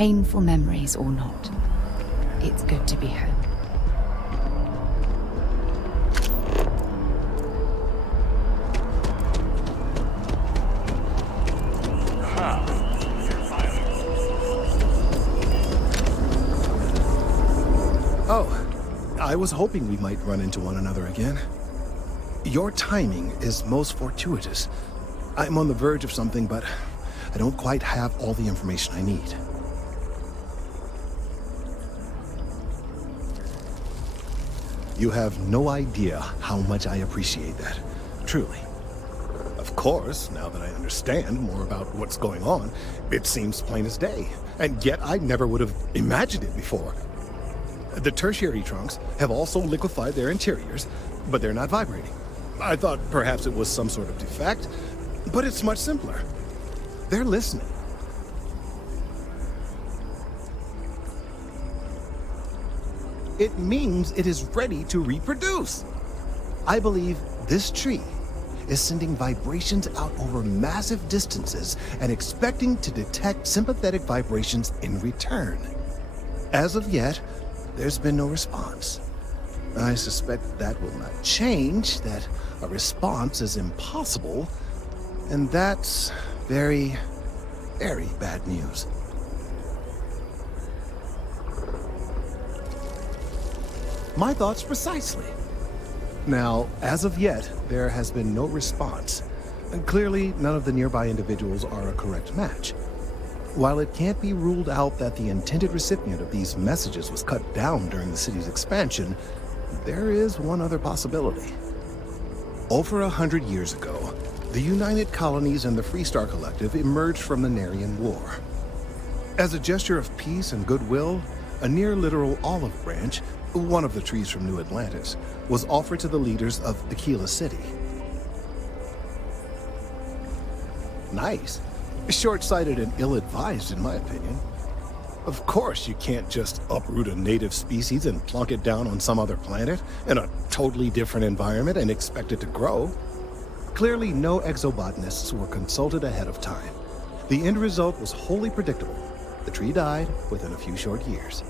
Painful memories or not, it's good to be home. Oh, I was hoping we might run into one another again. Your timing is most fortuitous. I'm on the verge of something, but I don't quite have all the information I need. You have no idea how much I appreciate that. Truly. Of course, now that I understand more about what's going on, it seems plain as day. And yet I never would have imagined it before. The tertiary trunks have also liquefied their interiors, but they're not vibrating. I thought perhaps it was some sort of defect, but it's much simpler. They're listening. It means it is ready to reproduce. I believe this tree is sending vibrations out over massive distances and expecting to detect sympathetic vibrations in return. As of yet, there's been no response. I suspect that will not change, that a response is impossible, and that's very, very bad news. My thoughts precisely. Now, as of yet, there has been no response, and clearly none of the nearby individuals are a correct match. While it can't be ruled out that the intended recipient of these messages was cut down during the city's expansion, there is one other possibility. Over 100 years ago, the United Colonies and the Freestar Collective emerged from the Narian War. As a gesture of peace and goodwill, a near-literal olive branch, one of the trees from New Atlantis, was offered to the leaders of Aquila City. Nice. Short-sighted and ill-advised, in my opinion. Of course, you can't just uproot a native species and plunk it down on some other planet in a totally different environment and expect it to grow. Clearly, no exobotanists were consulted ahead of time. The end result was wholly predictable. The tree died within a few short years.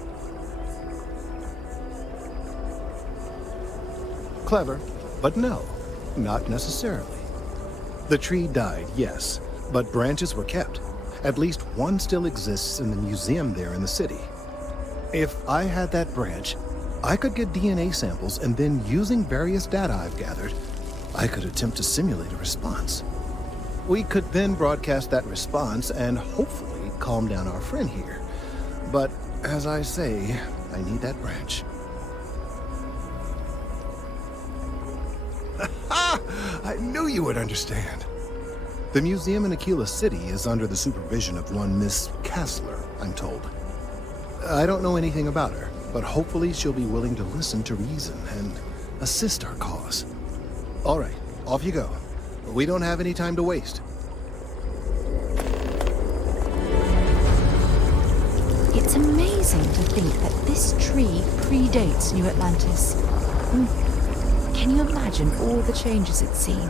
Clever, but no, not necessarily. The tree died, yes, but branches were kept. At least one still exists in the museum there in the city. If I had that branch, I could get DNA samples, and then using various data I've gathered, I could attempt to simulate a response. We could then broadcast that response and hopefully calm down our friend here. But as I say, I need that branch. I knew you would understand. The museum in Aquila City is under the supervision of one Miss Kassler, I'm told. I don't know anything about her, but hopefully she'll be willing to listen to reason and assist our cause. All right, off you go. We don't have any time to waste. It's amazing to think that this tree predates New Atlantis. Can you imagine all the changes it's seen?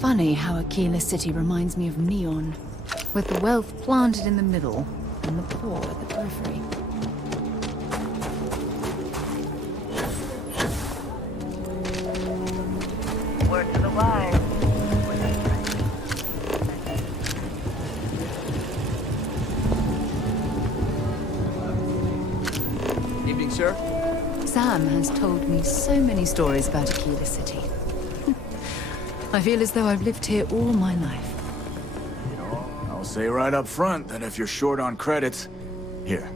Funny how Aquila City reminds me of Neon, with the wealth planted in the middle and the poor at the periphery. Word to the wise. Evening, sir. Sam has told me so many stories about Aquila City. I feel as though I've lived here all my life. You know, I'll say right up front that if you're short on credits, here.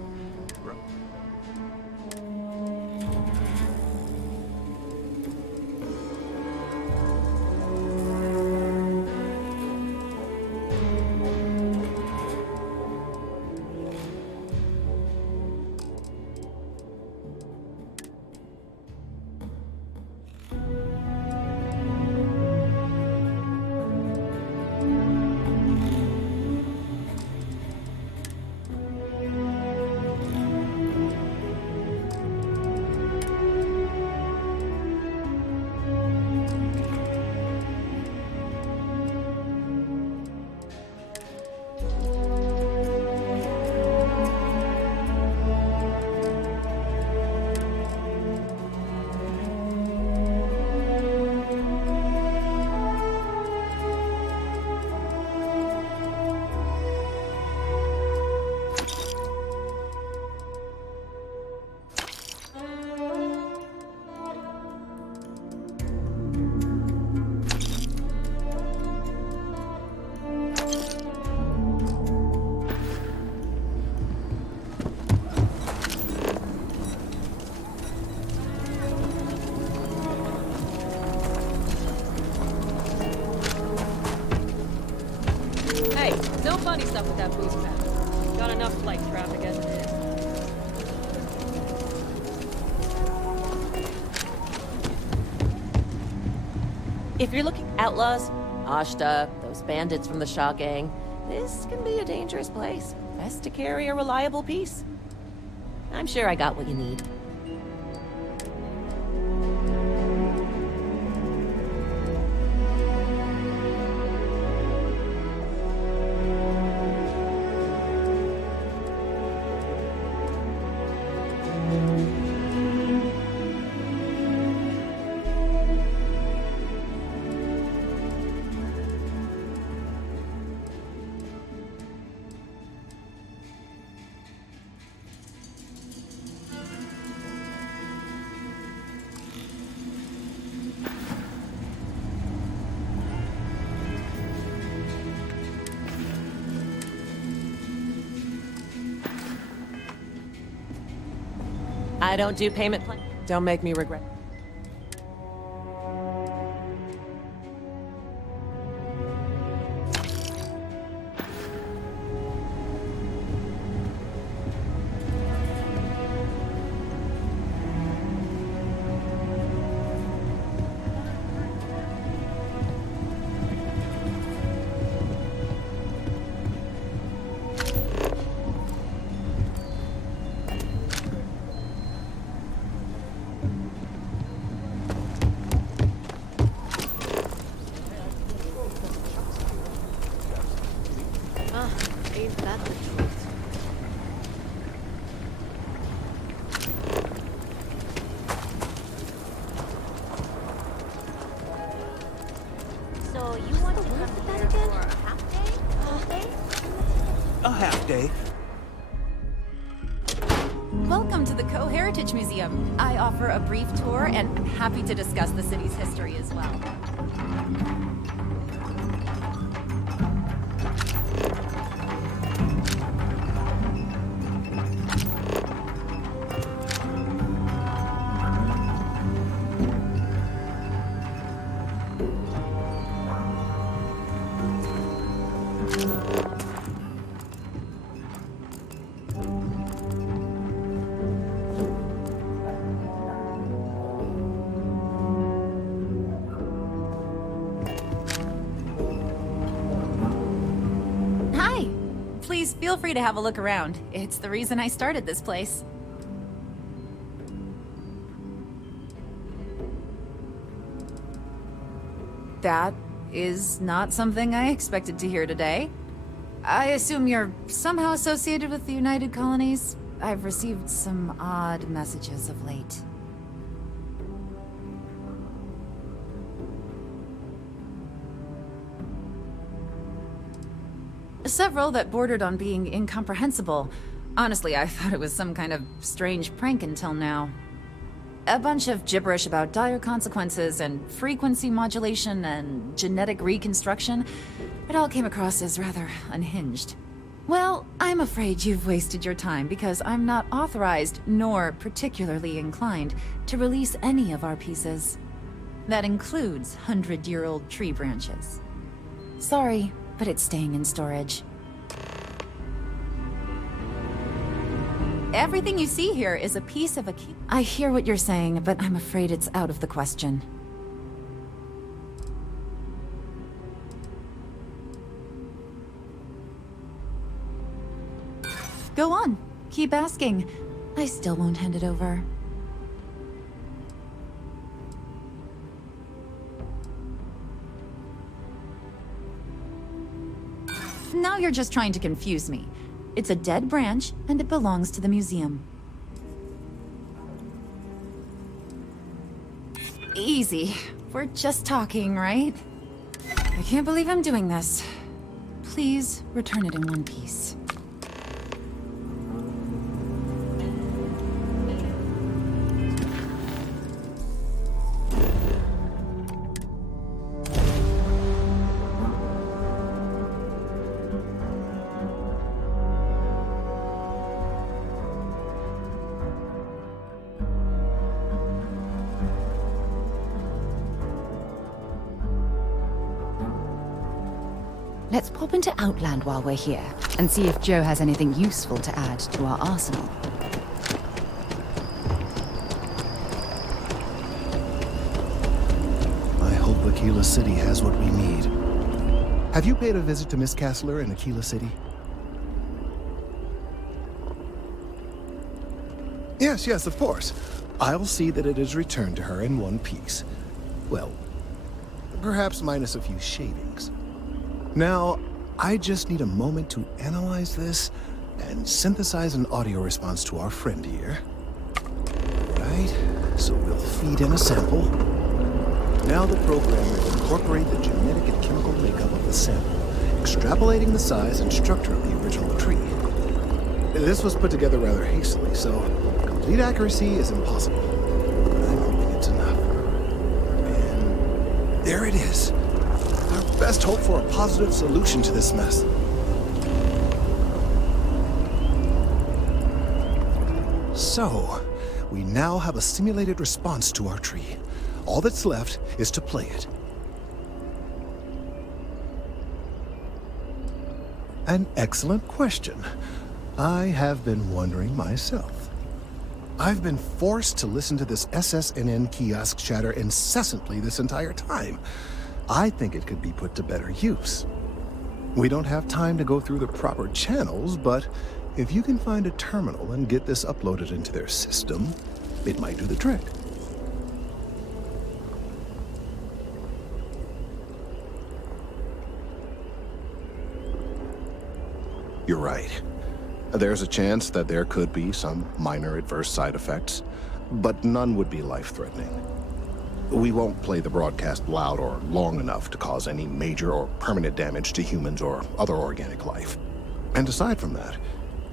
No funny stuff with that boost pack. Got enough flight traffic as it is. If you're looking outlaws, Ashta, those bandits from the Shah gang, this can be a dangerous place. Best to carry a reliable piece. I'm sure I got what you need. I don't do payment plan. Don't make me regret. Ain't that the truth? So you want to come here for a half day? Full day? A half day. Welcome to the Co-Heritage Museum. I offer a brief tour and I'm happy to discuss the city's history as well. Hi! Please feel free to have a look around. It's the reason I started this place. That is not something I expected to hear today. I assume you're somehow associated with the United Colonies? I've received some odd messages of late. Several that bordered on being incomprehensible. Honestly, I thought it was some kind of strange prank until now. A bunch of gibberish about dire consequences and frequency modulation and genetic reconstruction. It all came across as rather unhinged. Well, I'm afraid you've wasted your time because I'm not authorized nor particularly inclined to release any of our pieces. That includes 100-year-old tree branches. Sorry, but it's staying in storage. Everything you see here is a piece of a key. I hear what you're saying, but I'm afraid it's out of the question. Go on. Keep asking. I still won't hand it over. Now you're just trying to confuse me. It's a dead branch, and it belongs to the museum. Easy. We're just talking, right? I can't believe I'm doing this. Please return it in one piece. Let's pop into Outland while we're here, and see if Joe has anything useful to add to our arsenal. I hope Aquila City has what we need. Have you paid a visit to Miss Castler in Aquila City? Yes, of course. I'll see that it is returned to her in one piece. Well, perhaps minus a few shavings. Now, I just need a moment to analyze this and synthesize an audio response to our friend here. Right, so we'll feed in a sample. Now the program will incorporate the genetic and chemical makeup of the sample, extrapolating the size and structure of the original tree. This was put together rather hastily, so complete accuracy is impossible. I'm hoping it's enough. And there it is. Our best hope for a positive solution to this mess. So, we now have a simulated response to our tree. All that's left is to play it. An excellent question. I have been wondering myself. I've been forced to listen to this SSNN kiosk chatter incessantly this entire time. I think it could be put to better use. We don't have time to go through the proper channels, but if you can find a terminal and get this uploaded into their system, it might do the trick. You're right. There's a chance that there could be some minor adverse side effects, but none would be life-threatening. We won't play the broadcast loud or long enough to cause any major or permanent damage to humans or other organic life. And aside from that,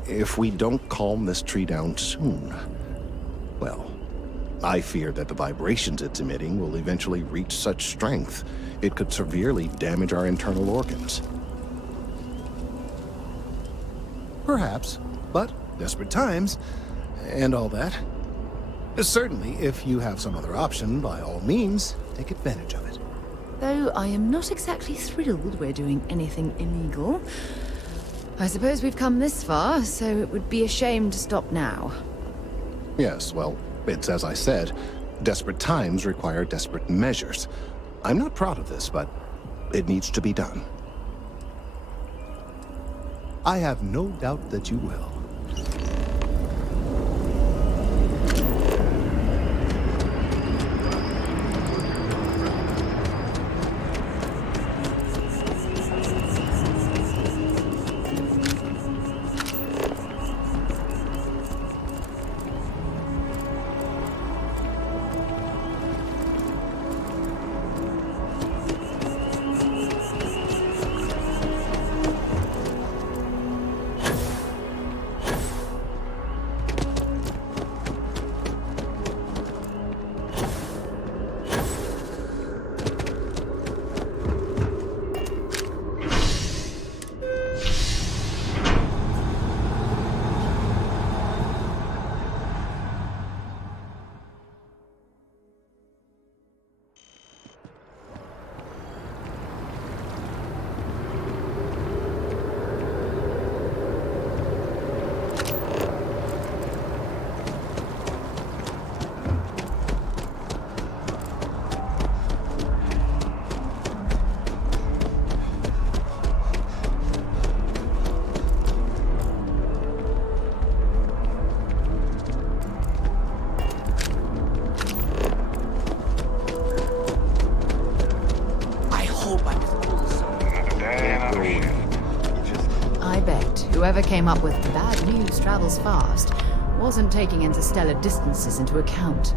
if we don't calm this tree down soon, well, I fear that the vibrations it's emitting will eventually reach such strength it could severely damage our internal organs. Perhaps, but desperate times, and all that. Certainly, if you have some other option, by all means, take advantage of it. Though I am not exactly thrilled we're doing anything illegal. I suppose we've come this far, so it would be a shame to stop now. Yes, well, it's as I said, desperate times require desperate measures. I'm not proud of this, but it needs to be done. I have no doubt that you will. I bet whoever came up with bad news travels fast wasn't taking interstellar distances into account.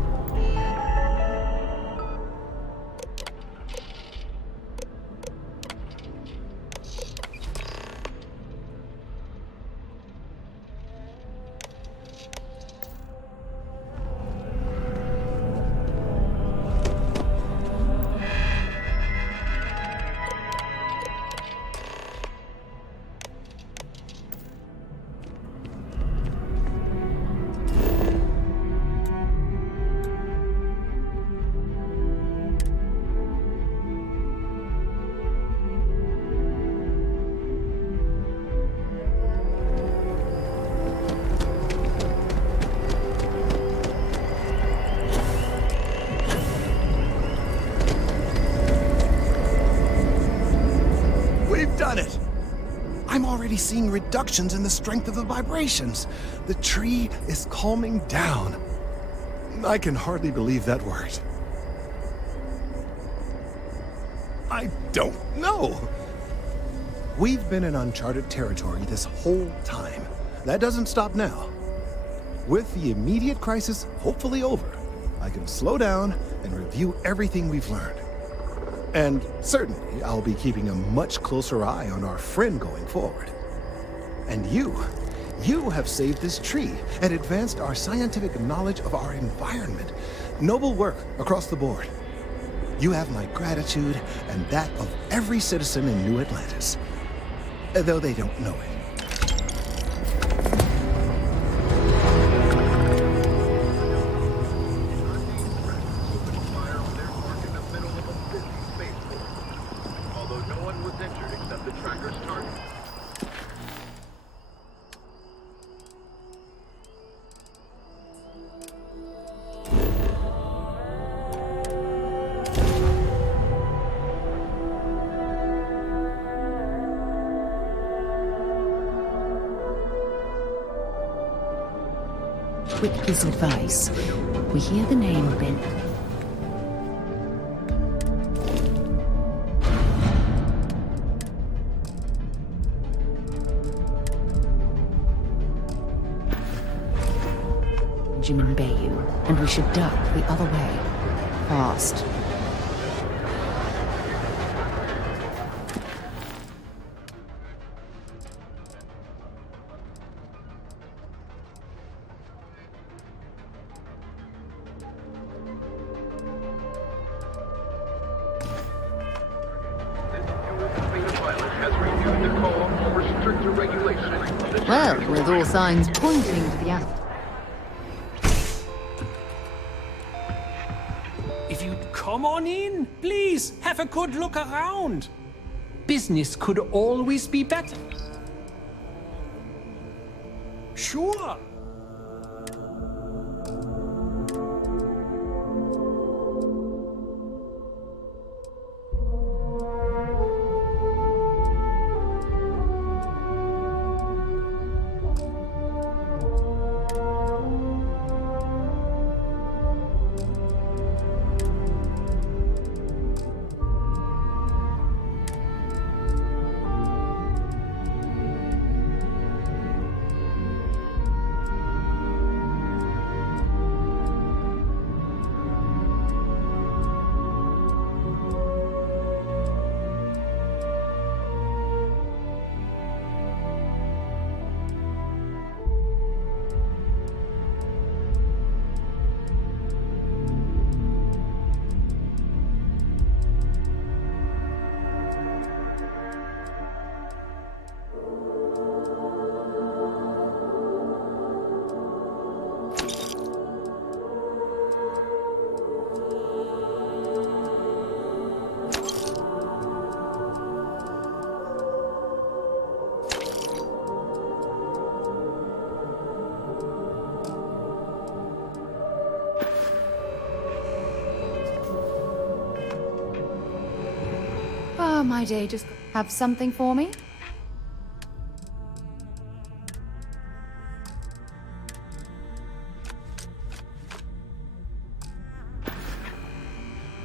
done it! I'm already seeing reductions in the strength of the vibrations. The tree is calming down. I can hardly believe that word. I don't know. We've been in uncharted territory this whole time. That doesn't stop now. With the immediate crisis hopefully over, I can slow down and review everything we've learned. And certainly, I'll be keeping a much closer eye on our friend going forward. And you have saved this tree and advanced our scientific knowledge of our environment. Noble work across the board. You have my gratitude and that of every citizen in New Atlantis. Though they don't know it. Quick piece of advice. We hear the name Ben. Benjamin Bayou, and we should duck the other way. Fast. Well, with all signs pointing to the end. If you'd come on in, please, have a good look around. Business could always be better. Sure. My day just have something for me?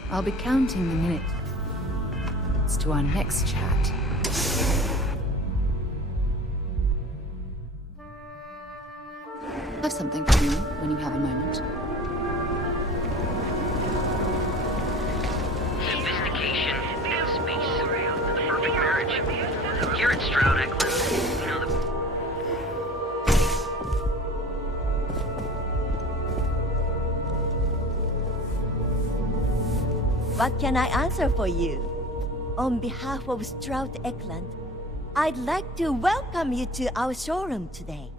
I'll be counting the minutes to our next chat. Have something for me when you have a moment. Sophistication and space. The perfect marriage. Here at Stroud Eklund, you know the... What can I answer for you? On behalf of Stroud Eklund, I'd like to welcome you to our showroom today.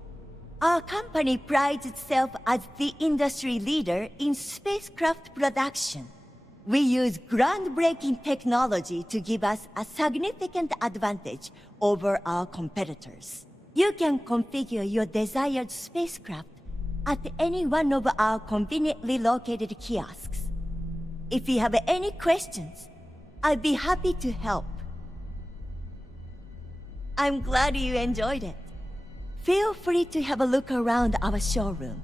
Our company prides itself as the industry leader in spacecraft production. We use groundbreaking technology to give us a significant advantage over our competitors. You can configure your desired spacecraft at any one of our conveniently located kiosks. If you have any questions, I'd be happy to help. I'm glad you enjoyed it. Feel free to have a look around our showroom.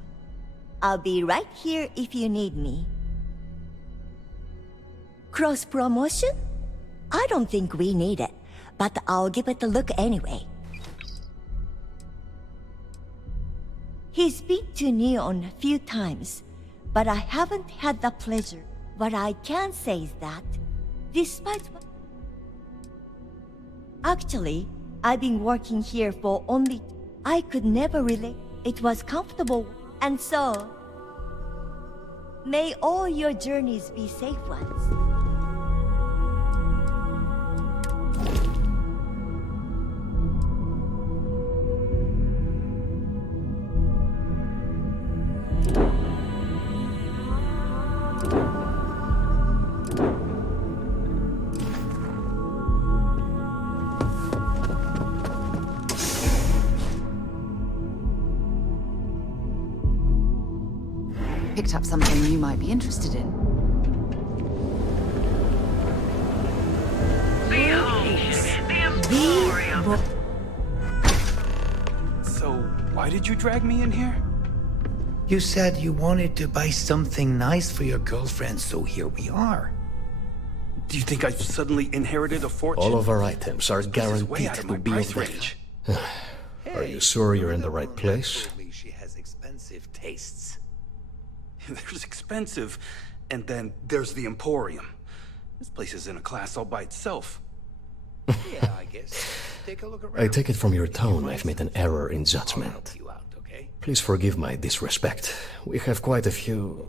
I'll be right here if you need me. Cross promotion? I don't think we need it, but I'll give it a look anyway. He's been to Neon a few times, but I haven't had the pleasure. What I can say is that, despite what... Actually, I've been working here for only... I could never relate. It was comfortable, and so... May all your journeys be safe ones. Picked up something you might be interested in. So, why did you drag me in here? You said you wanted to buy something nice for your girlfriend, so here we are. Do you think I've suddenly inherited a fortune? All of our items are guaranteed out of to my be price of range. Are you sure you're in the right place? She has expensive tastes. There's expensive, and then there's the Emporium. This place is in a class all by itself. Yeah, I guess. Take a look around. I take it from your tone I've made an error in judgment. Please forgive my disrespect. We have quite a few,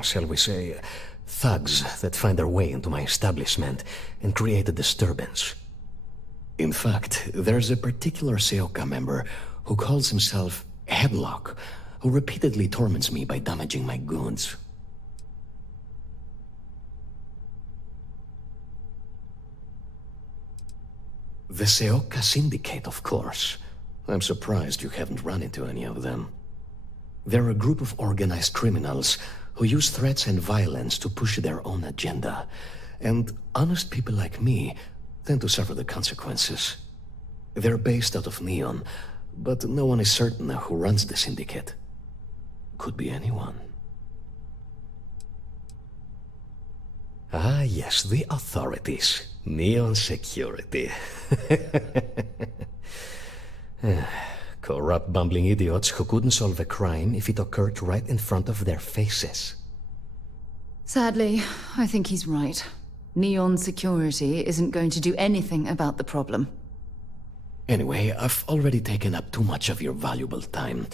shall we say, thugs that find their way into my establishment and create a disturbance. In fact, there's a particular Seoka member who calls himself Headlock, who repeatedly torments me by damaging my goods. The Seoka Syndicate, of course. I'm surprised you haven't run into any of them. They're a group of organized criminals who use threats and violence to push their own agenda. And honest people like me tend to suffer the consequences. They're based out of Neon, but no one is certain who runs the syndicate. Could be anyone. Ah, yes, the authorities. Neon Security. Corrupt, bumbling idiots who couldn't solve a crime if it occurred right in front of their faces. Sadly, I think he's right. Neon Security isn't going to do anything about the problem. Anyway, I've already taken up too much of your valuable time.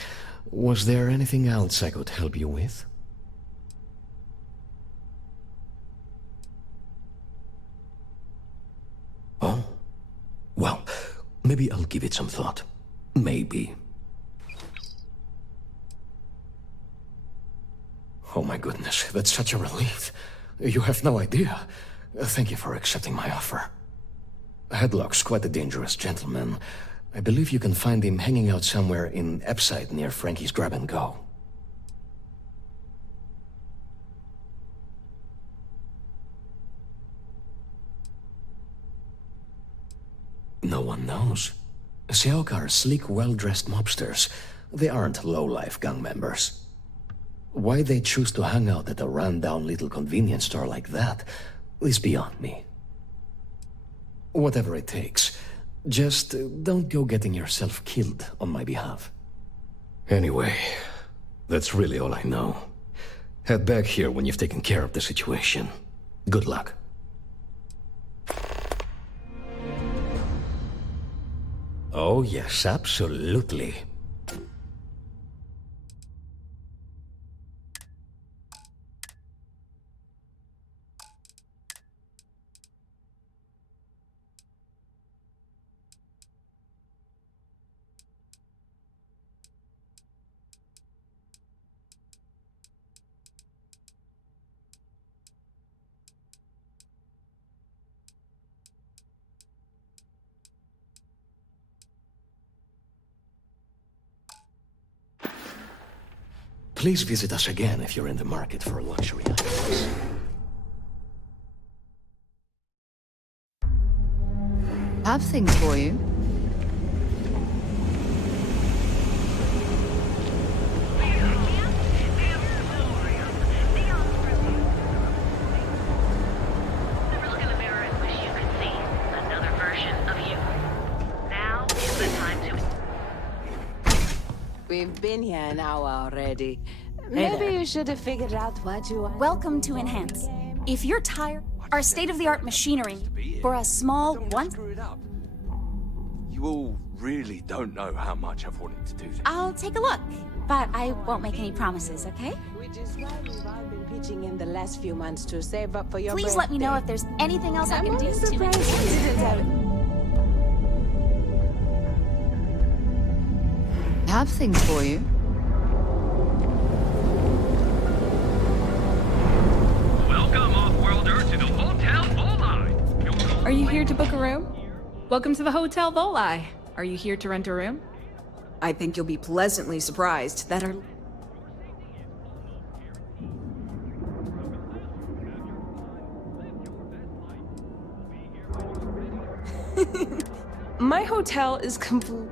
Was there anything else I could help you with? Oh? Well, maybe I'll give it some thought. Maybe. Oh my goodness, that's such a relief. You have no idea. Thank you for accepting my offer. Headlock's quite a dangerous gentleman. I believe you can find him hanging out somewhere in Epside near Frankie's Grab and Go. No one knows. Seoka are sleek, well-dressed mobsters. They aren't low-life gang members. Why they choose to hang out at a run-down little convenience store like that is beyond me. Whatever it takes, just don't go getting yourself killed on my behalf. Anyway, that's really all I know. Head back here when you've taken care of the situation. Good luck. Oh yes, absolutely. Please visit us again if you're in the market for luxury items. Have things for you. We've been here an hour already. Maybe you should have figured out what you want. Welcome to Enhance. If you're tired, our state-of-the-art machinery for a small one. You all really don't know how much I've wanted to do this. I'll take a look, but I won't make any promises, okay? Which is why we've all been pitching in the last few months to save up for your Please let me know if there's anything else I can do to surprised you didn't have it. Have things for you. Welcome, off-worlder, to the Hotel Volai. Are you here to book a room? Welcome to the Hotel Volai. Are you here to rent a room? I think you'll be pleasantly surprised that our... My hotel is complete.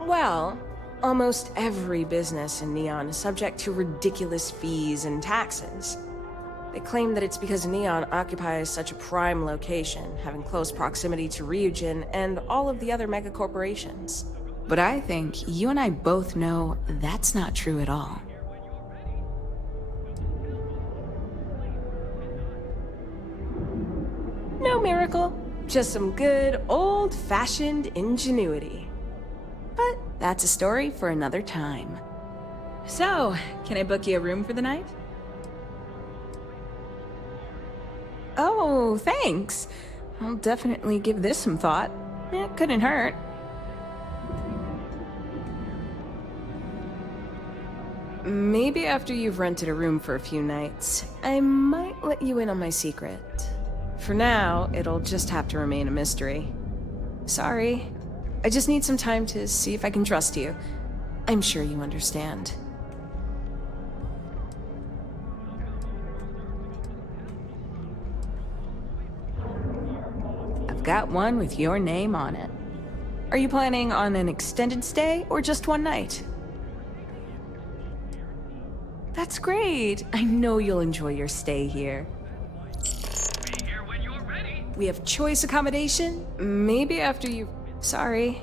Well, almost every business in Neon is subject to ridiculous fees and taxes. They claim that it's because Neon occupies such a prime location, having close proximity to Ryujin and all of the other megacorporations. But I think you and I both know that's not true at all. No miracle, just some good old-fashioned ingenuity. But that's a story for another time. So, can I book you a room for the night? Oh, thanks. I'll definitely give this some thought. It couldn't hurt. Maybe after you've rented a room for a few nights, I might let you in on my secret. For now, it'll just have to remain a mystery. Sorry. I just need some time to see if I can trust you. I'm sure you understand. I've got one with your name on it. Are you planning on an extended stay or just one night? That's great. I know you'll enjoy your stay here. We have choice accommodation. Maybe after you... Sorry.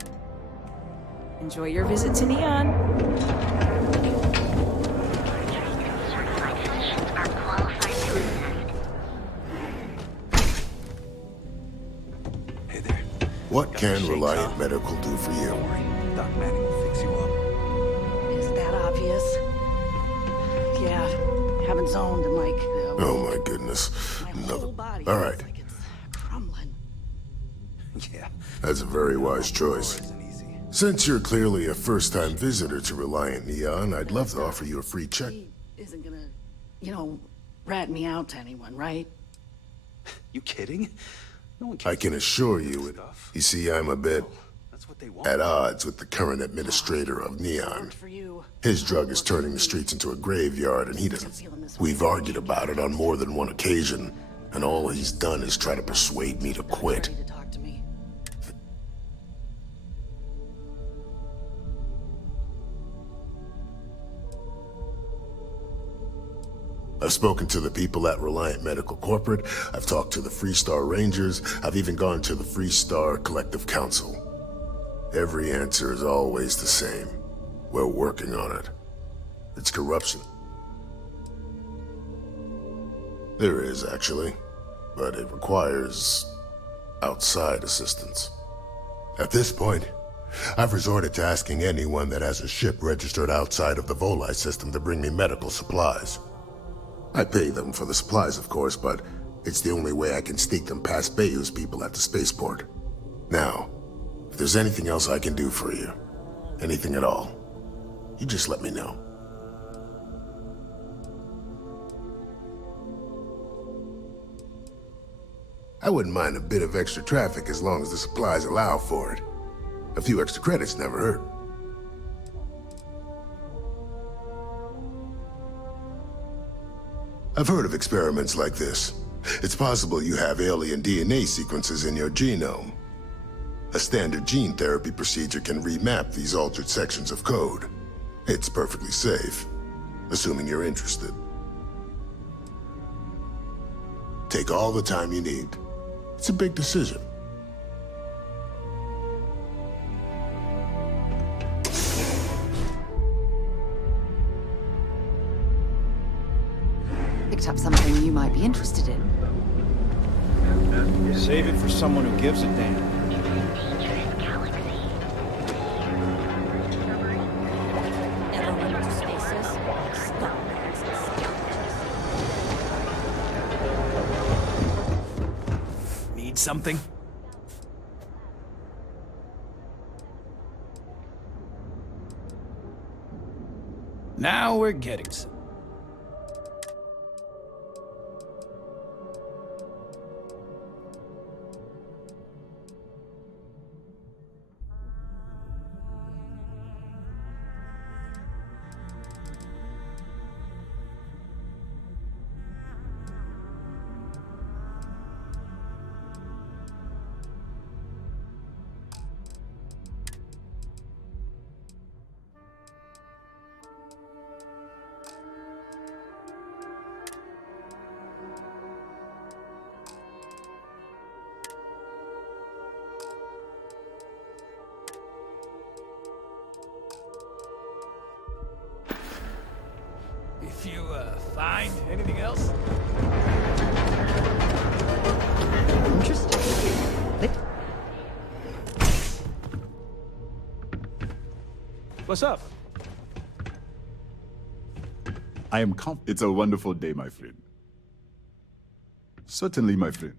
Enjoy your visit to Neon. Hey there. What can Reliant Medical do for you? Don't worry. Doc Manning will fix you up. Is that obvious? Yeah, haven't zoned and Oh my goodness. Another. All right. crumbling. Yeah. That's a very wise choice. Since you're clearly a first-time visitor to Reliant Neon, I'd love to offer you a free check. Isn't gonna, rat me out to anyone, right? You kidding? No one I can assure you, you see, I'm a bit at odds with the current administrator of Neon. His drug is turning the streets into a graveyard, and he doesn't. We've argued about it on more than one occasion, and all he's done is try to persuade me to quit. I've spoken to the people at Reliant Medical Corporate, I've talked to the Freestar Rangers, I've even gone to the Freestar Collective Council. Every answer is always the same. We're working on it. It's corruption. There is, actually, but it requires outside assistance. At this point, I've resorted to asking anyone that has a ship registered outside of the Volai system to bring me medical supplies. I pay them for the supplies, of course, but it's the only way I can sneak them past Bayou's people at the spaceport. Now, if there's anything else I can do for you, anything at all, you just let me know. I wouldn't mind a bit of extra traffic as long as the supplies allow for it. A few extra credits never hurt. I've heard of experiments like this. It's possible you have alien DNA sequences in your genome. A standard gene therapy procedure can remap these altered sections of code. It's perfectly safe, assuming you're interested. Take all the time you need. It's It's a big decision. Picked up something you might be interested in. Save it for someone who gives a damn. Need something? Now we're getting some. If you, find anything else? Interesting. What's up? I am It's a wonderful day, my friend. Certainly, my friend.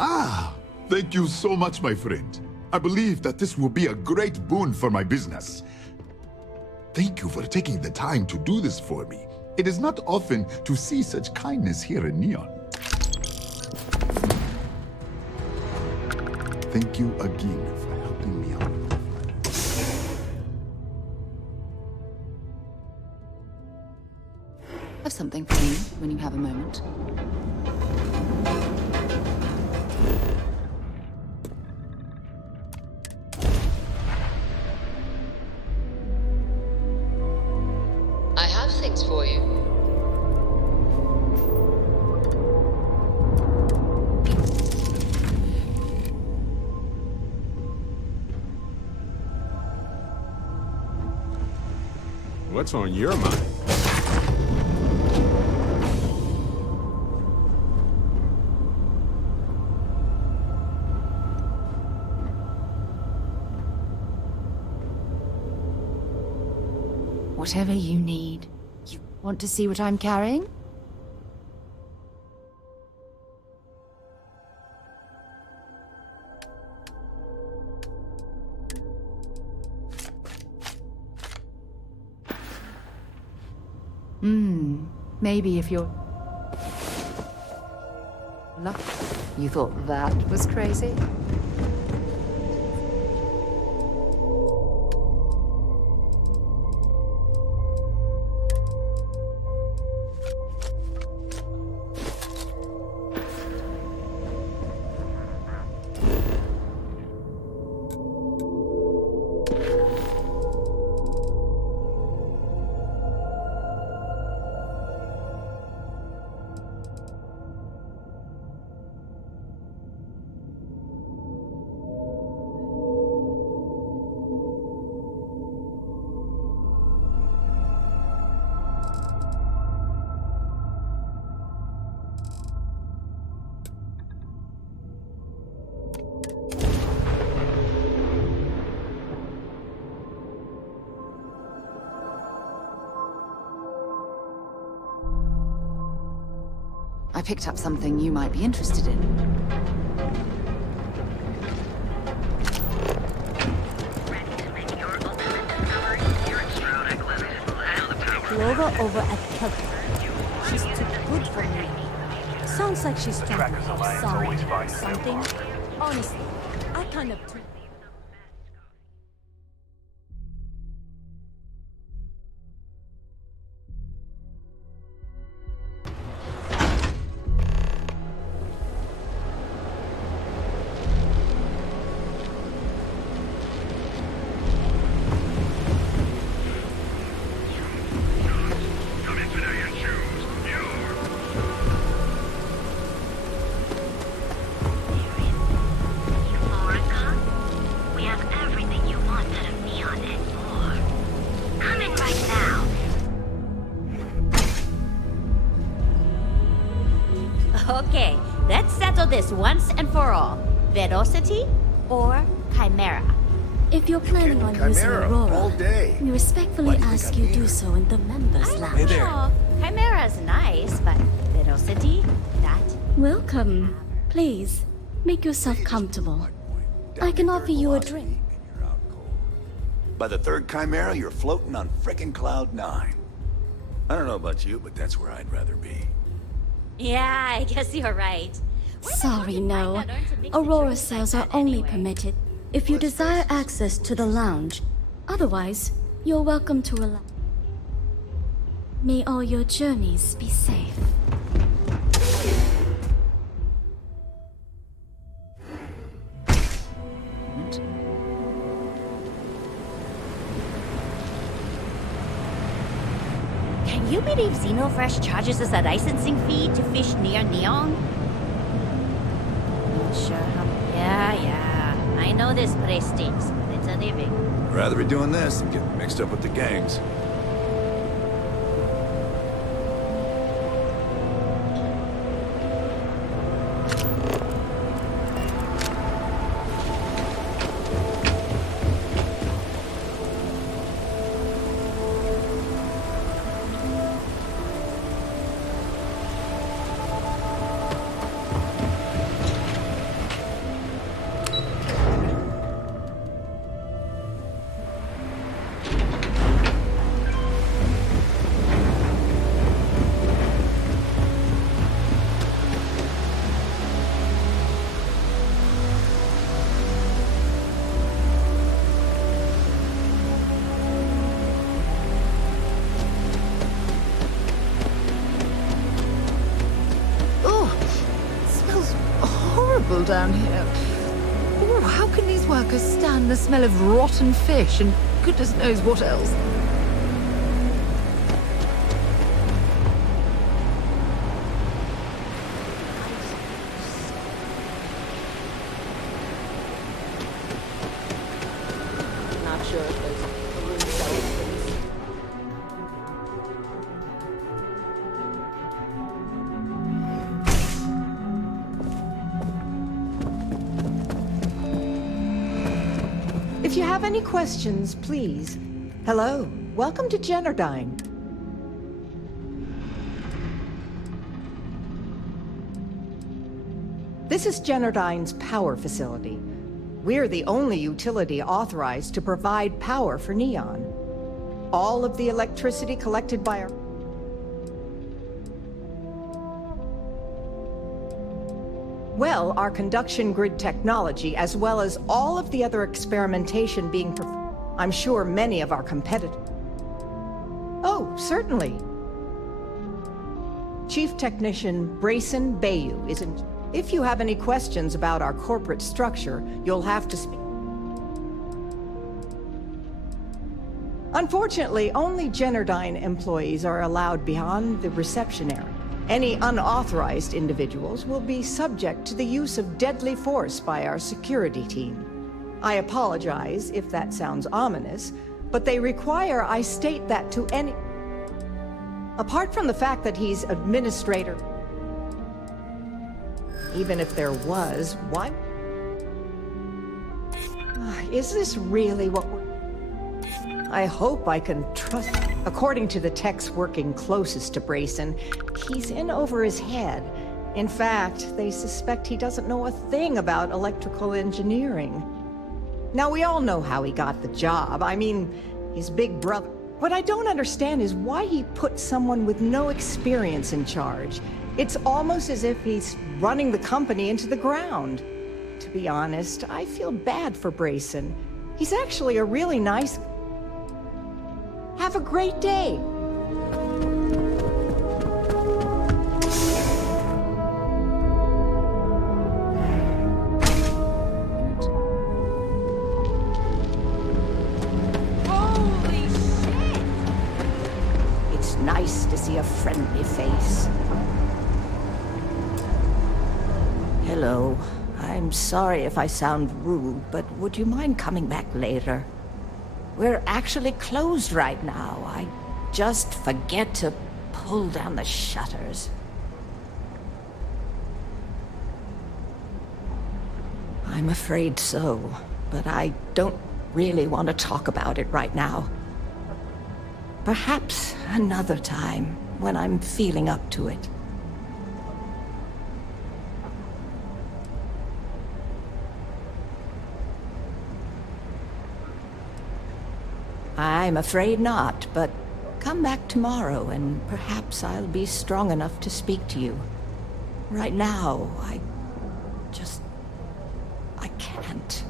Ah, thank you so much, my friend. I believe that this will be a great boon for my business. Thank you for taking the time to do this for me. It is not often to see such kindness here in Neon. Thank you again for helping me out. Have something for you when you have a moment. I have things for you. What's on your mind? Whatever you need. You want to see what I'm carrying? Maybe if you're lucky. You thought that was crazy? I picked up something you might be interested in. Clover over at Kelly. She's too good for me. Sounds like she's trying to have something. Honestly, I kind of... settle this once and for all. Velocity or Chimera? If you're planning on using Chimera Aurora, all day. we respectfully ask you do so in the members' lounge. Hey there. Oh, Chimera's nice, but Velocity? That? Welcome. Please, make yourself comfortable. I can offer you a drink. By the third Chimera, you're floating on frickin' Cloud 9. I don't know about you, but that's where I'd rather be. Yeah, I guess you're right. Sorry, no. Aurora sales are only permitted if you desire access to the lounge. Otherwise, you're welcome to a May all your journeys be safe. Can you believe Xenofresh charges us a licensing fee to fish near Neon? Not sure how... Yeah. I know this place stinks, but it's a living. I'd rather be doing this than getting mixed up with the gangs. Down here. Oh, how can these workers stand the smell of rotten fish and goodness knows what else? Not sure if there's a room selling things. If you have any questions, please. Hello, welcome to Generdyne. This is Generdyne's power facility. We're the only utility authorized to provide power for Neon. All of the electricity collected by our... Well, our conduction grid technology, as well as all of the other experimentation being performed. I'm sure many of our competitors... Oh, certainly. Chief Technician Brayson Bayou isn't... If you have any questions about our corporate structure, you'll have to speak... Unfortunately, only Generdyne employees are allowed beyond the reception area. Any unauthorized individuals will be subject to the use of deadly force by our security team. I apologize if that sounds ominous, but they require I state that to any... Apart from the fact that he's administrator... Even if there was, why... Is this really what we're... I hope I can trust... According to the techs working closest to Brayson, he's in over his head. In fact, they suspect he doesn't know a thing about electrical engineering. Now, we all know how he got the job. I mean, his big brother. What I don't understand is why he put someone with no experience in charge. It's almost as if he's running the company into the ground. To be honest, I feel bad for Brayson. He's actually a really nice... Have a great day. Holy shit! It's nice to see a friendly face. Hello. I'm sorry if I sound rude, but would you mind coming back later? We're actually closed right now. I just forget to pull down the shutters. I'm afraid so, but I don't really want to talk about it right now. Perhaps another time, when I'm feeling up to it. I'm afraid not, but come back tomorrow and perhaps I'll be strong enough to speak to you. Right now, I can't.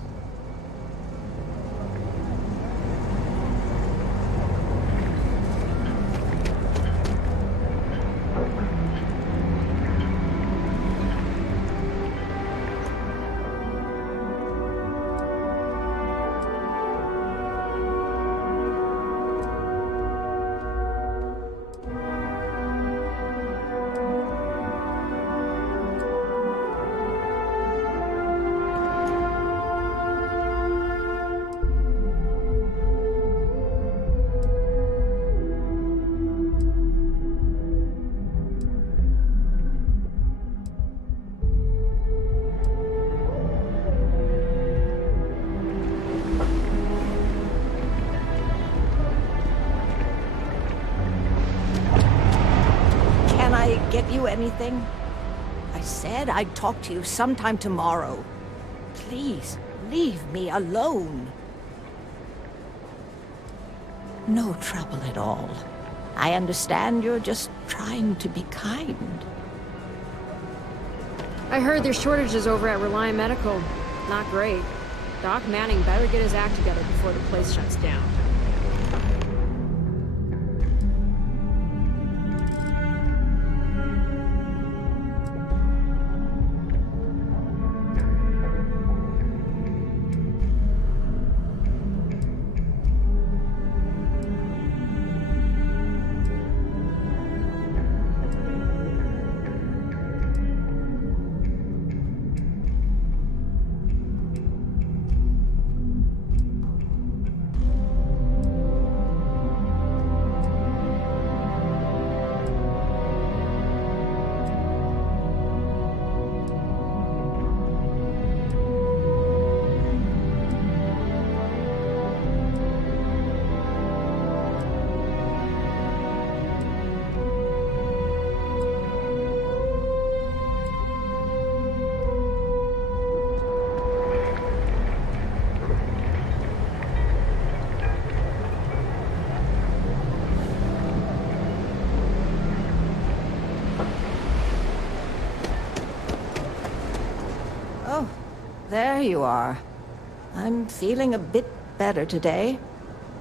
Get you anything? I said I'd talk to you sometime tomorrow. Please, leave me alone. No trouble at all. I understand you're just trying to be kind. I heard there's shortages over at Reliant Medical. Not great. Doc Manning better get his act together before the place shuts down. There you are. I'm feeling a bit better today.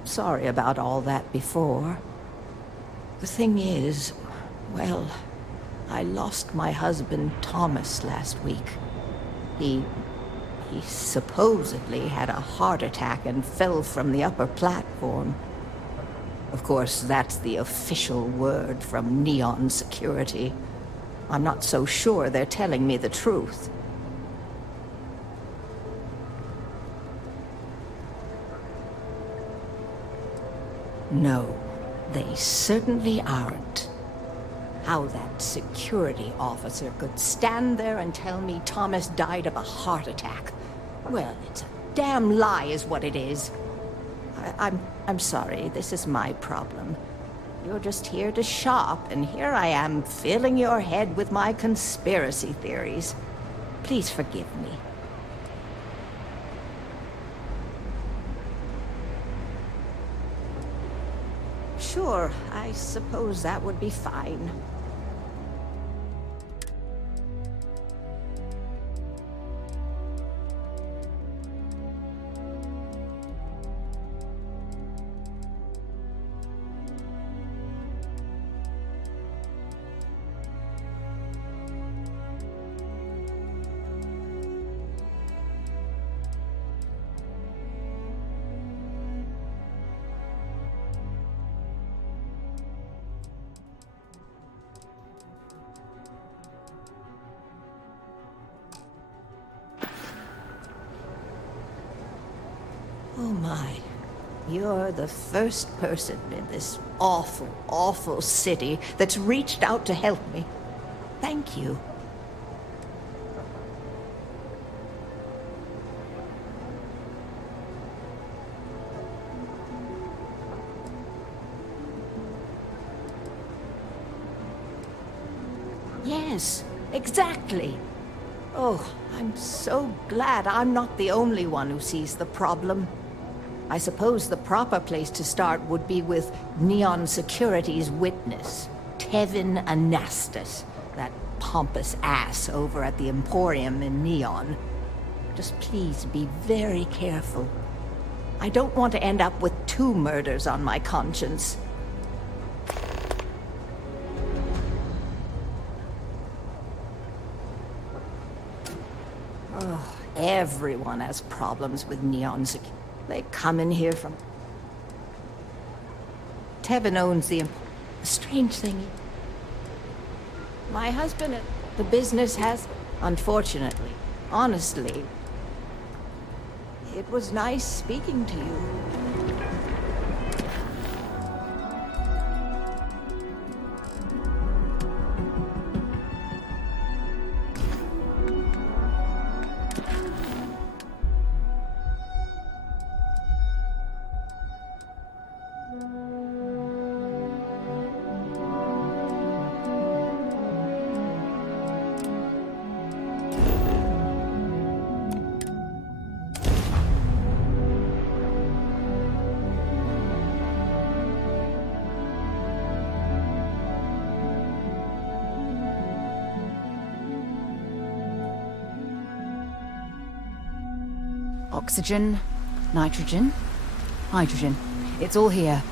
Sorry about all that before. The thing is, well, I lost my husband Thomas last week. He supposedly had a heart attack and fell from the upper platform. Of course, that's the official word from Neon Security. I'm not so sure they're telling me the truth. No, they certainly aren't. How that security officer could stand there and tell me Thomas died of a heart attack. Well, it's a damn lie is what it is. I'm sorry, this is my problem. You're just here to shop, and here I am filling your head with my conspiracy theories. Please forgive me. Sure, I suppose that would be fine. Oh my. You're the first person in this awful, awful city that's reached out to help me. Thank you. Yes, exactly. Oh, I'm so glad I'm not the only one who sees the problem. I suppose the proper place to start would be with Neon Security's witness, Tevin Anastas, that pompous ass over at the Emporium in Neon. Just please be very careful. I don't want to end up with 2 murders on my conscience. Oh, everyone has problems with Neon Security. They come in here from... Tevin owns the... Strange thing... My husband... The business has... Unfortunately. Honestly. It was nice speaking to you. Oxygen, nitrogen, hydrogen. It's all here.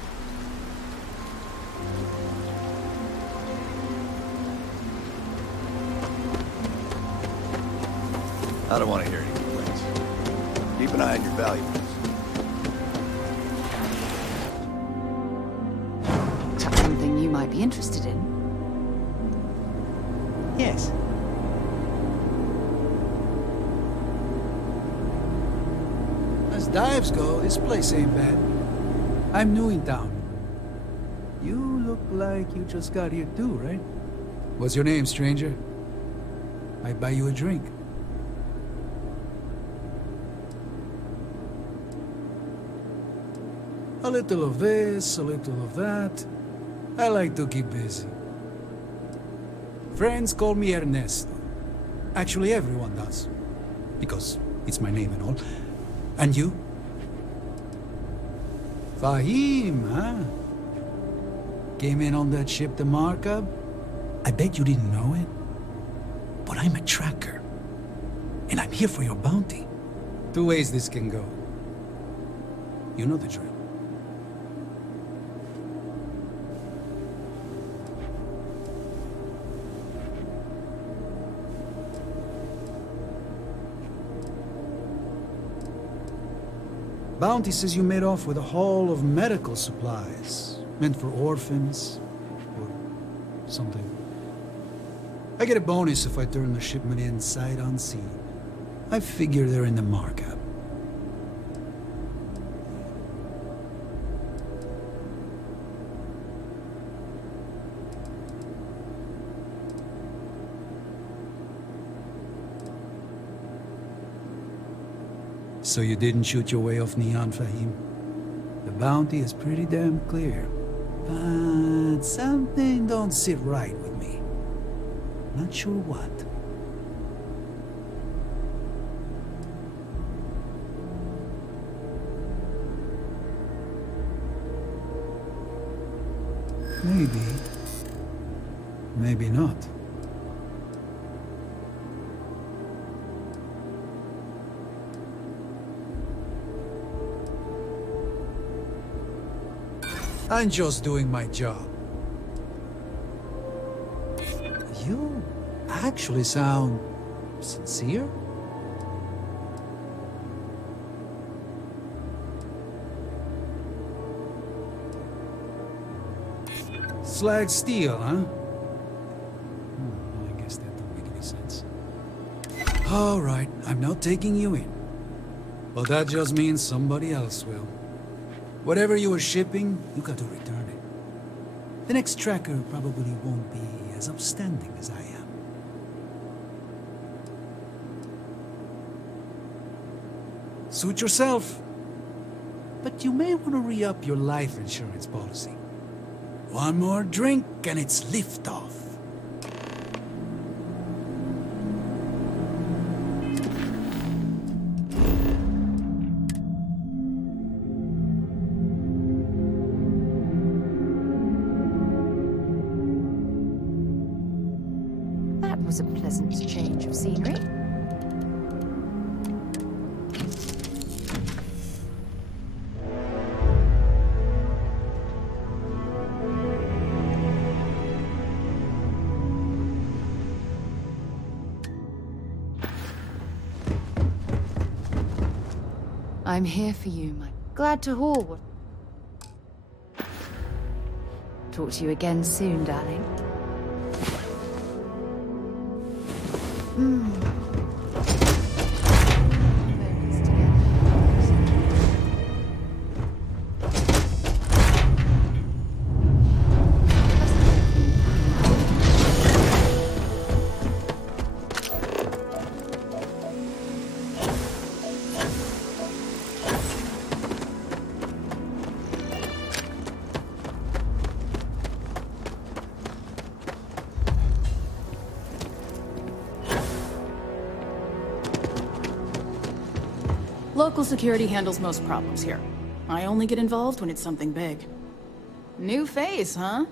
I don't want to hear any complaints. Keep an eye on your valuables. Something you might be interested in. Yes. As dives go, this place ain't bad. I'm new in town. You look like you just got here too, right? What's your name, stranger? Might buy you a drink. A little of this, a little of that. I like to keep busy. Friends call me Ernesto. Actually, everyone does. Because it's my name and all. And you? Fahim, huh? Came in on that ship, the Markup? I bet you didn't know it. But I'm a tracker. And I'm here for your bounty. 2 ways this can go. You know the drill. Bounty says you made off with a haul of medical supplies, meant for orphans, or something. I get a bonus if I turn the shipment in sight unseen. I figure they're in the markup. So you didn't shoot your way off Neon, Fahim? The bounty is pretty damn clear. But something don't sit right with me. Not sure what. Maybe. Maybe not. I'm just doing my job. You actually sound sincere? Slag steel, huh? I guess that don't make any sense. All right, I'm not taking you in. But that just means somebody else will. Whatever you were shipping, you got to return it. The next tracker probably won't be as upstanding as I am. Suit yourself. But you may want to re-up your life insurance policy. One more drink and it's liftoff. was a pleasant change of scenery. I'm here for you, my... Glad to hear what... Talk to you again soon, darling. Local security handles most problems here. I only get involved when it's something big. New face, huh?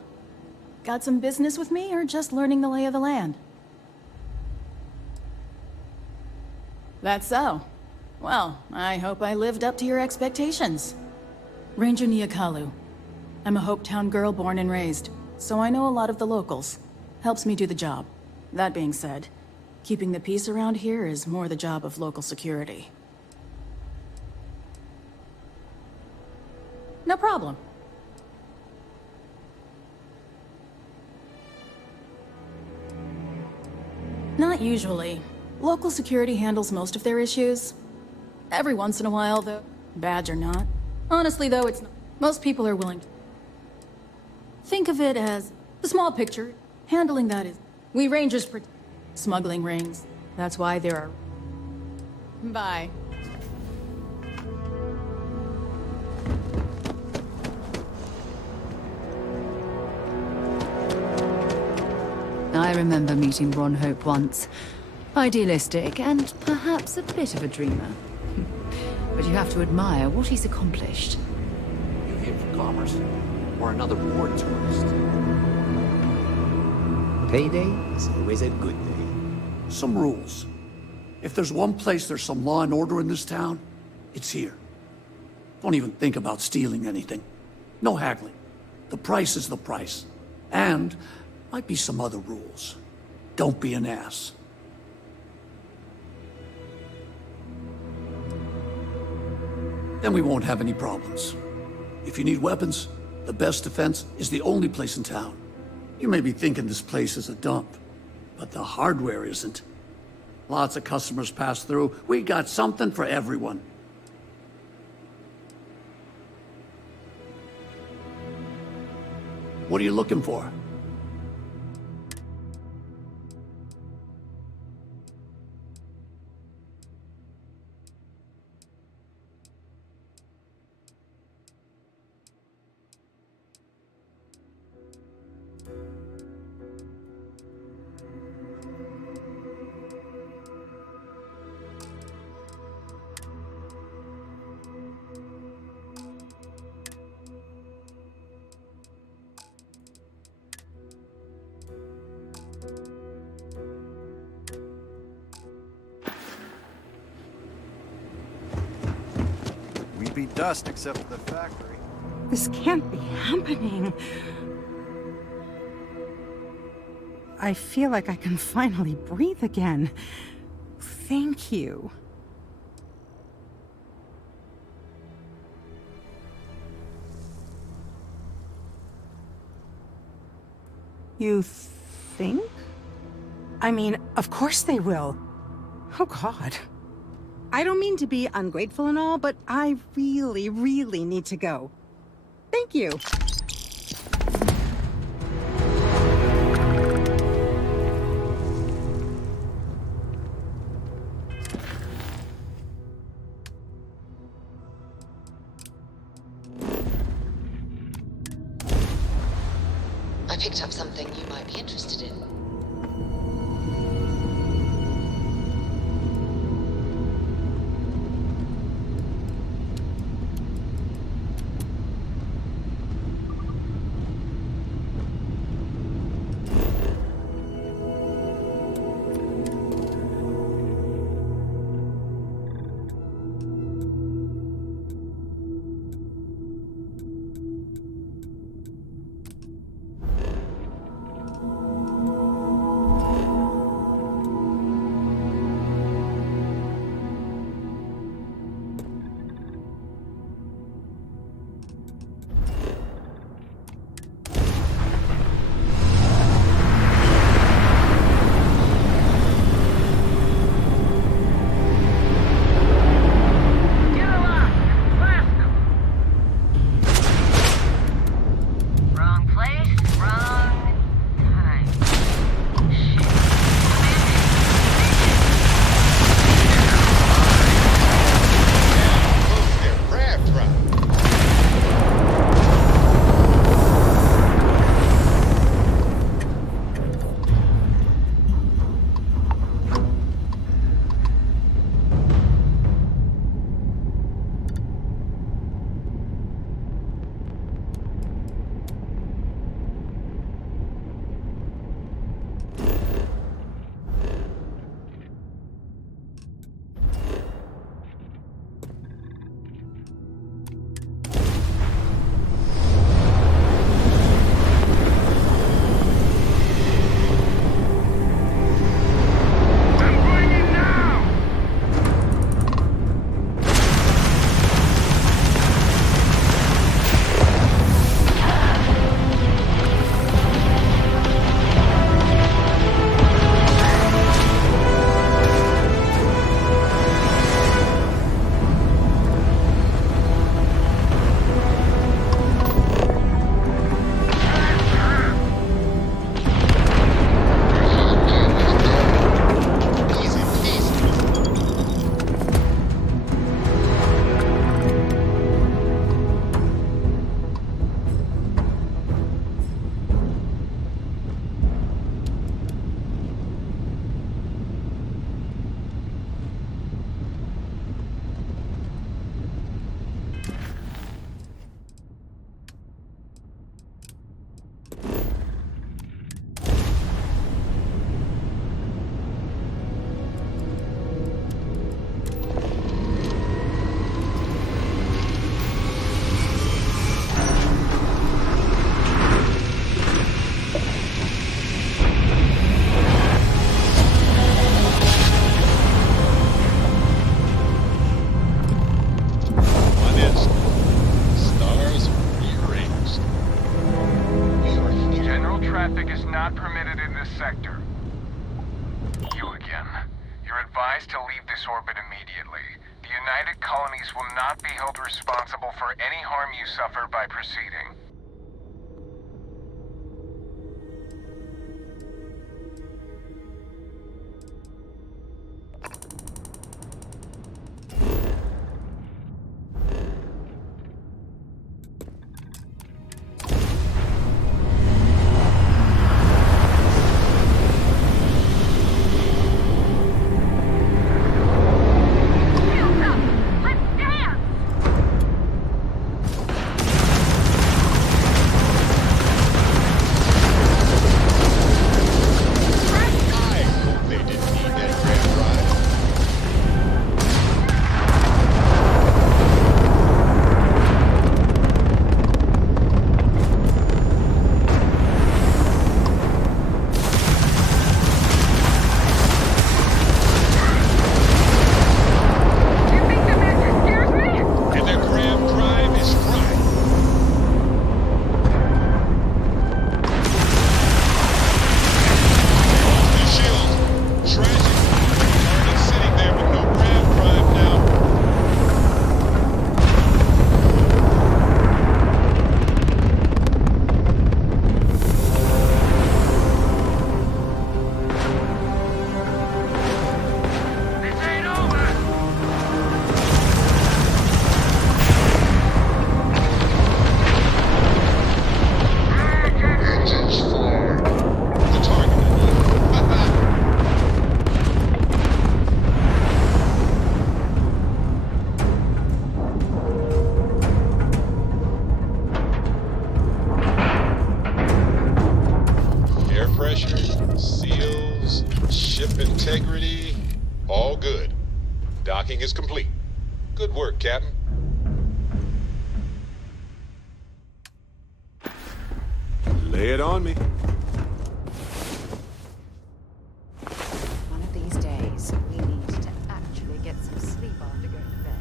Got some business with me, or just learning the lay of the land? That's so. Well, I hope I lived up to your expectations. Ranger Niakalu. I'm a Hopetown girl born and raised, so I know a lot of the locals. Helps me do the job. That being said, keeping the peace around here is more the job of local security. No problem. Not usually. Local security handles most of their issues. Every once in a while, though. Badge or not. Honestly, though, it's not. Most people are willing to. Think of it as the small picture. Handling that is... We Rangers smuggling rings. That's why there are... Bye. I remember meeting Ron Hope once. Idealistic and perhaps a bit of a dreamer. But you have to admire what he's accomplished. You here for commerce? Or another war tourist? Payday is always a good day. Some rules. If there's one place there's some law and order in this town, it's here. Don't even think about stealing anything. No haggling. The price is the price. And might be some other rules. Don't be an ass. Then we won't have any problems. If you need weapons, the best defense is the only place in town. You may be thinking this place is a dump, but the hardware isn't. Lots of customers pass through. We got something for everyone. What are you looking for? Be dust except for the factory. This can't be happening. I feel like I can finally breathe again. Thank you. You think? I mean, of course they will. Oh, God. I don't mean to be ungrateful and all, but I really, really need to go. Thank you. I picked up something you might be interested in. not permitted in this sector. You again. You're advised to leave this orbit immediately. The United Colonies will not be held responsible for any harm you suffer by proceeding. Integrity, all good. Docking is complete. Good work, Captain. Lay it on me. One of these days, we need to actually get some sleep on to go to bed.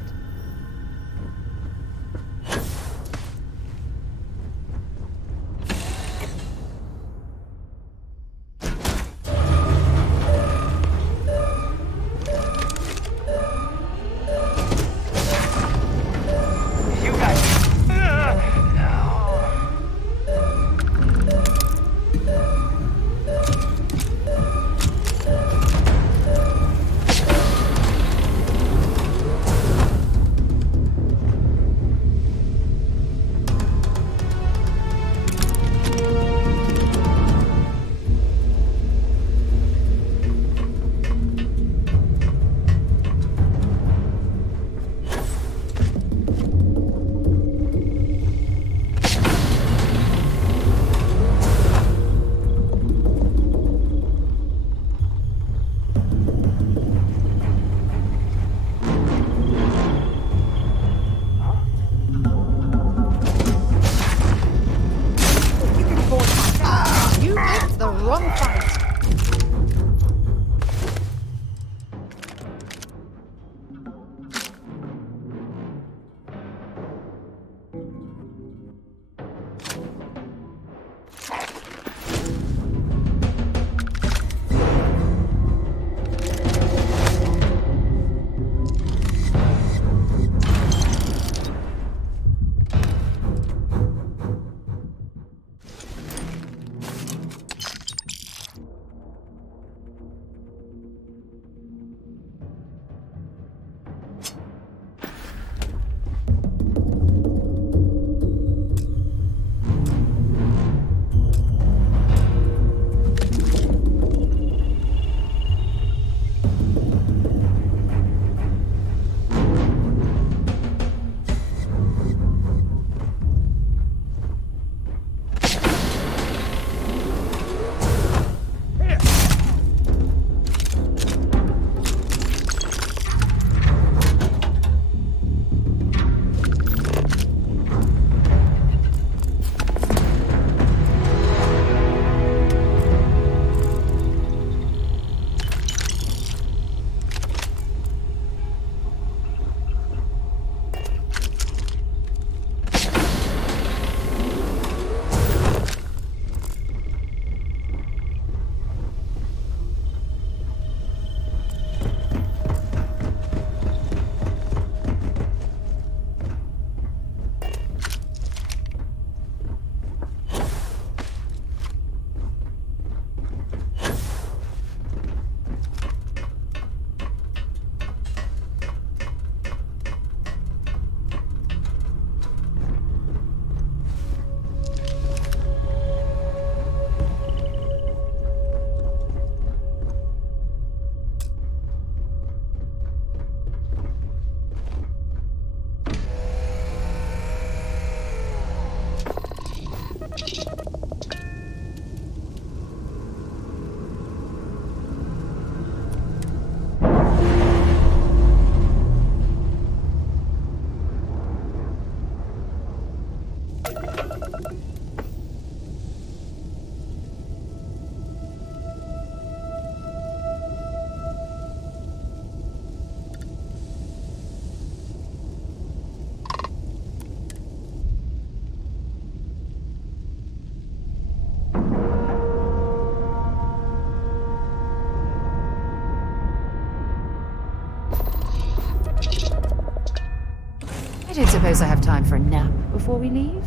I don't suppose I have time for a nap before we leave?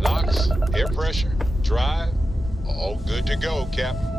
Locks, air pressure, drive, all good to go, Captain.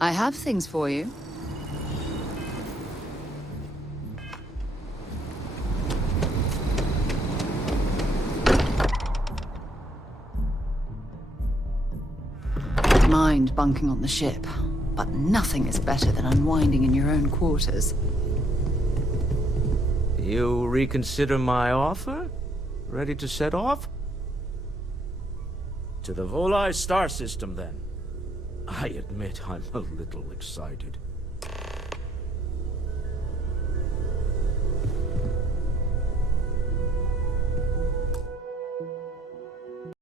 I have things for you. Mind bunking on the ship, but nothing is better than unwinding in your own quarters. You reconsider my offer? Ready to set off? To the Volai star system, then. I admit I'm a little excited.